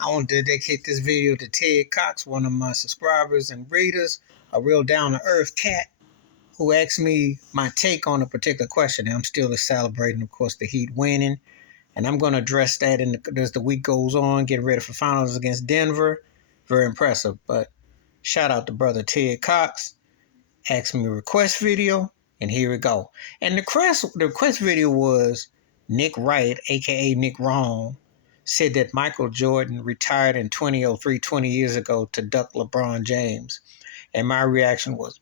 I want to dedicate this video to Ted Cox, one of my subscribers and readers, a real down-to-earth cat who asked me my take on a particular question. And I'm still celebrating, of course, the Heat winning. And I'm going to address that as the week goes on, getting ready for finals against Denver. Very impressive. But shout out to brother Ted Cox. Asked me a request video, and here we go. And the request video was Nick Wright, a.k.a. Nick Wrong, said that Michael Jordan retired in 2003, 20 years ago, to duck LeBron James. And my reaction was,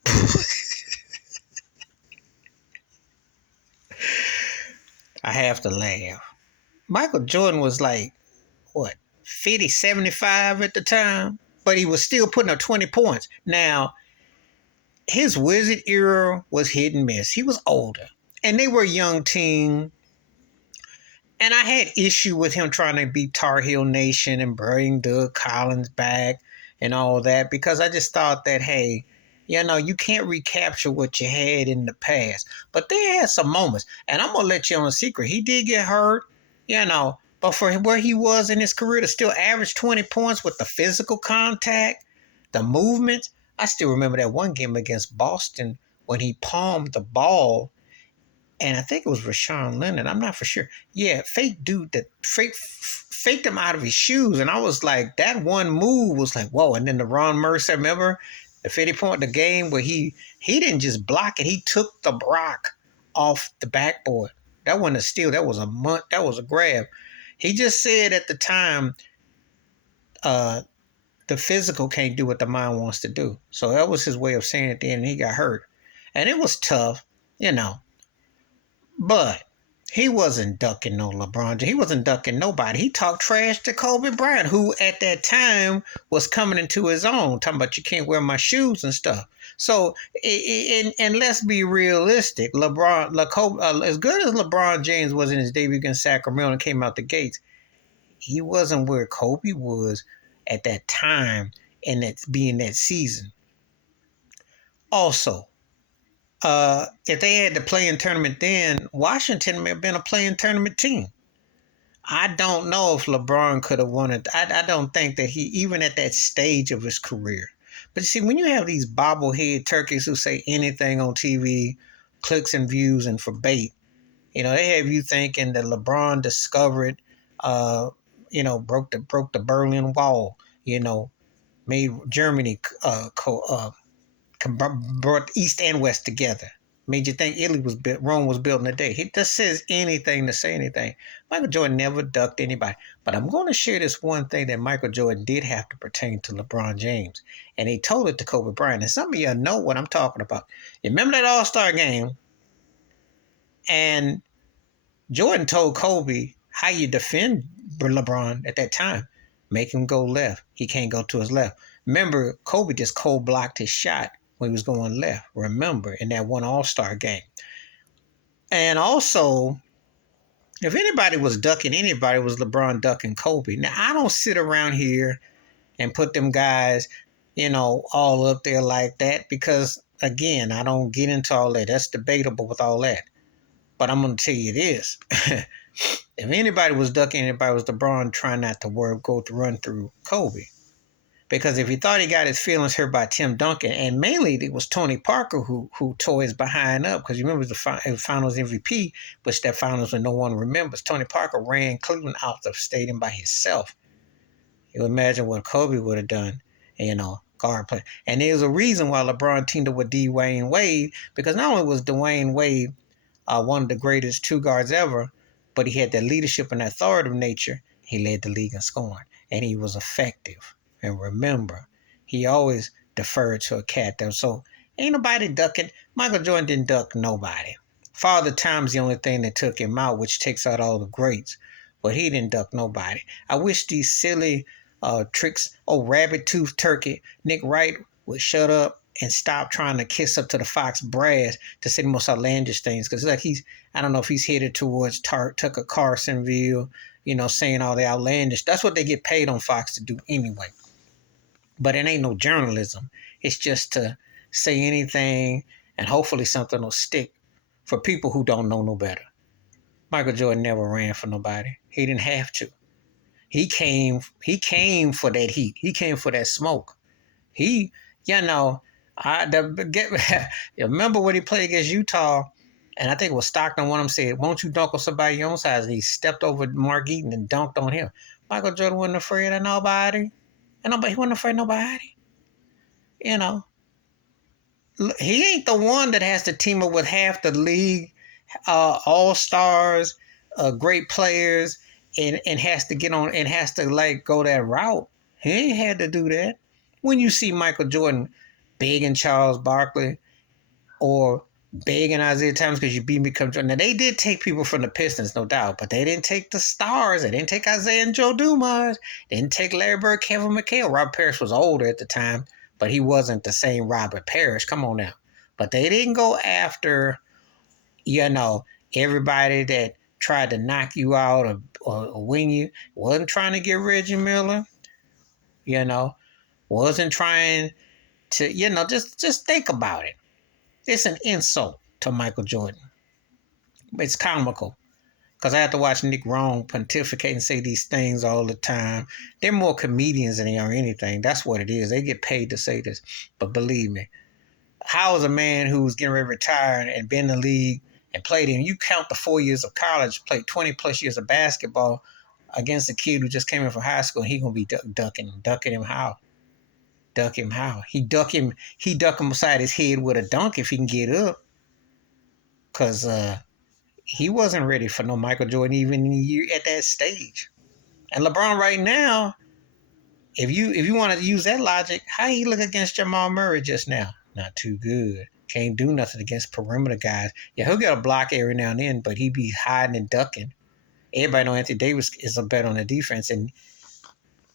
I have to laugh. Michael Jordan was like, what, 50, 75 at the time? But he was still putting up 20 points. Now, his Wizard era was hit and miss. He was older. And they were a young team. And I had issue with him trying to beat Tar Heel Nation and bring Doug Collins back and all that, because I just thought that, hey, you can't recapture what you had in the past. But they had some moments. And I'm going to let you on a secret. He did get hurt, but for where he was in his career to still average 20 points with the physical contact, the movement. I still remember that one game against Boston when he palmed the ball. And I think it was Rashawn Leonard. I'm not for sure. Yeah, faked him out of his shoes. And I was like, that one move was like, whoa. And then the Ron Mercer, remember the 50-point the game where he didn't just block it. He took the block off the backboard. That wasn't a steal. That was a grab. He just said at the time, the physical can't do what the mind wants to do. So that was his way of saying it then, and he got hurt. And it was tough, But he wasn't ducking no LeBron. He wasn't ducking nobody. He talked trash to Kobe Bryant, who at that time was coming into his own, talking about you can't wear my shoes and stuff. So, and let's be realistic. Kobe, as good as LeBron James was in his debut against Sacramento and came out the gates, he wasn't where Kobe was at that time and that season. Also, if they had the play-in tournament then, Washington may have been a play-in tournament team. I don't know if LeBron could have won it. I don't think that he, even at that stage of his career. But you see, when you have these bobblehead turkeys who say anything on TV, clicks and views and for bait, they have you thinking that LeBron discovered, broke the Berlin Wall, made Germany brought East and West together. Made you think Rome was built in a day. He just says anything to say anything. Michael Jordan never ducked anybody. But I'm going to share this one thing that Michael Jordan did have to pertain to LeBron James. And he told it to Kobe Bryant. And some of you know what I'm talking about. You remember that All-Star game? And Jordan told Kobe how you defend LeBron at that time. Make him go left. He can't go to his left. Remember, Kobe just cold blocked his shot when he was going left. Remember, in that one All-Star game. And also, if anybody was ducking anybody, it was LeBron ducking Kobe. Now, I don't sit around here and put them guys, all up there like that because, again, I don't get into all that. That's debatable with all that. But I'm going to tell you this. If anybody was ducking anybody, it was LeBron trying not to run through Kobe. Because if he thought he got his feelings hurt by Tim Duncan, and mainly it was Tony Parker who tore his behind up, because you remember the finals MVP, which that finals when no one remembers. Tony Parker ran Cleveland out the stadium by himself. You imagine what Kobe would have done, guard play. And there's a reason why LeBron teamed up with Dwayne Wade, because not only was Dwayne Wade one of the greatest two guards ever, but he had that leadership and authoritative nature. He led the league in scoring, and he was effective. And remember, he always deferred to a cat there. So ain't nobody ducking. Michael Jordan didn't duck nobody. Father Time's the only thing that took him out, which takes out all the greats. But he didn't duck nobody. I wish these silly tricks, rabbit tooth turkey, Nick Wright would shut up and stop trying to kiss up to the Fox brass to say the most outlandish things. Because I don't know if he's headed towards Tucker Carsonville, saying all the outlandish. That's what they get paid on Fox to do anyway. But it ain't no journalism. It's just to say anything and hopefully something will stick for people who don't know no better. Michael Jordan never ran for nobody. He didn't have to. He came for that heat. He came for that smoke. He, you know, remember when he played against Utah, and I think it was Stockton. One of them said, "Won't you dunk on somebody your own size?" And he stepped over Mark Eaton and dunked on him. Michael Jordan wasn't afraid of nobody, and nobody he wasn't afraid of nobody. You know, he ain't the one that has to team up with half the league, all stars, great players, and has to get on and has to like go that route. He ain't had to do that. When you see Michael Jordan begging Charles Barkley or begging Isaiah Thomas because you beat me, come Jordan. Now they did take people from the Pistons, no doubt, but they didn't take the stars. They didn't take Isaiah and Joe Dumars. They didn't take Larry Bird, Kevin McHale. Robert Parrish was older at the time, but he wasn't the same Robert Parrish. Come on now. But they didn't go after, you know, everybody that tried to knock you out or win you. Wasn't trying to get Reggie Miller, you know, wasn't trying to, just think about it. It's an insult to Michael Jordan. It's comical because I have to watch Nick Wrong pontificate and say these things all the time. They're more comedians than they are anything. That's what it is. They get paid to say this. But believe me, how is a man who's getting ready to retire and been in the league and played in, you count the 4 years of college, played 20 plus years of basketball against a kid who just came in from high school, and he going to be ducking him how? Duck him how? He duck him beside his head with a dunk if he can get up. Because he wasn't ready for no Michael Jordan even at that stage. And LeBron right now, if you want to use that logic, how he look against Jamal Murray just now? Not too good. Can't do nothing against perimeter guys. Yeah, he'll get a block every now and then, but he be hiding and ducking. Everybody know Anthony Davis is a bet on the defense, and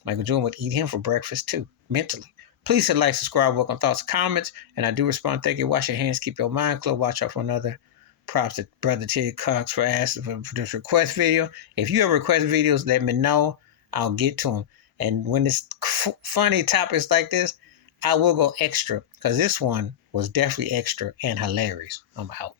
Michael Jordan would eat him for breakfast too, mentally. Please hit like, subscribe, welcome thoughts, comments, and I do respond. Thank you. Wash your hands, keep your mind closed. Watch out for another. Props to Brother Ted Cox for asking for this request video. If you have request videos, let me know. I'll get to them. And when it's funny topics like this, I will go extra because this one was definitely extra and hilarious. I'm out.